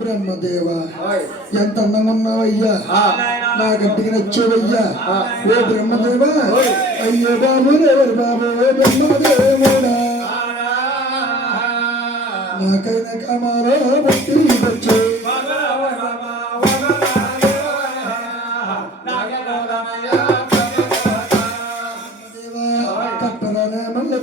బ్రహ్మదేవ ఎంత అందంగా ఉన్నావయ్యా, నా గట్టికి నచ్చేవయ్యా. ఓ బ్రహ్మదేవ, అయ్యో బాబు ఎవరు బాబు బ్రహ్మదేవుడా, నాకైనా కమాలో బట్టి వచ్చే కట్టడానే మళ్ళీ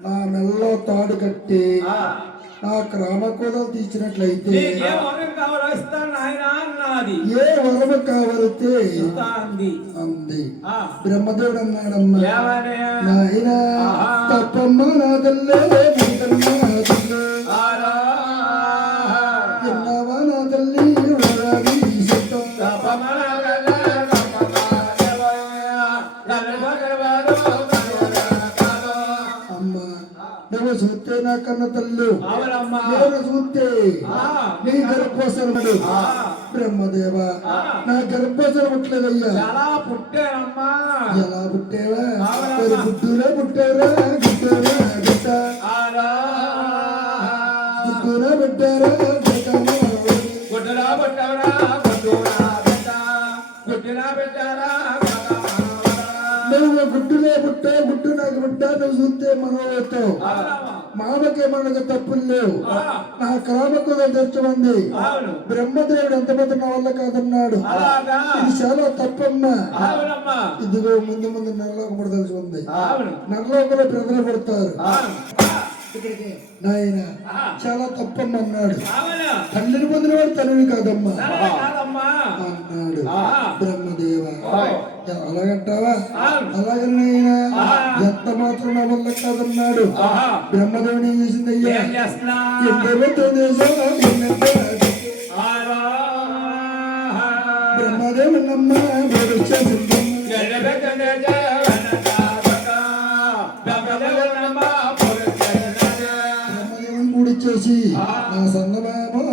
నా మెల్లో తాడు కట్టి నా క్రామకోదలు తీసినట్లయితే ఏ వరం కావాలితే అంది. బ్రహ్మదేవుడు అన్నాడమ్మా, నాయన తప్పమ్మ నా తల్లే ఎన్నావా నా తల్లి నువ్వు చూస్తే నా కన్న తల్లు నేను చూస్తే నీ గర్భోసరముడు. బ్రహ్మదేవ, నా గర్భోసరం పుట్టలేదయ్యా. ఎలా పుట్టేవా? గుడ్డులో పుట్టారా గుడ్డూరా బిడ్డ, గుడ్డూరా పెట్టారా నువ్వు గుడ్డులే పుట్టా, గుడ్డు నాకు పుట్టా. నువ్వు చూస్తే మనోతావు. మామకేమనగా తప్పులు లేవు. నా క్రామకు తెచ్చమంది. బ్రహ్మదేవుడు ఎంత పెద్ద నా వల్ల కాదన్నాడు. ఇది చాలా తప్పమ్మా. ఇదిగో ముందు ముందు నరలోకం పడదలసి ఉంది. నరలోకంలో ప్రజలు పడతారు. నాయన చాలా తప్పమ్మన్నాడు. తల్లిని పొందినవాడు తల్లిని కాదమ్మా అన్నాడు బ్రహ్మదేవ. అలాగంటావా? అలాగనైనా ఎంత మాత్రం నా వల్ల కాదన్నాడు. బ్రహ్మదేవుని ఏం చేసిందయ్యా? బ్రహ్మదేవునమ్మ వచ్చేసింది. బ్రహ్మదేవుని కూడిచ్చేసి నా సంగమేమో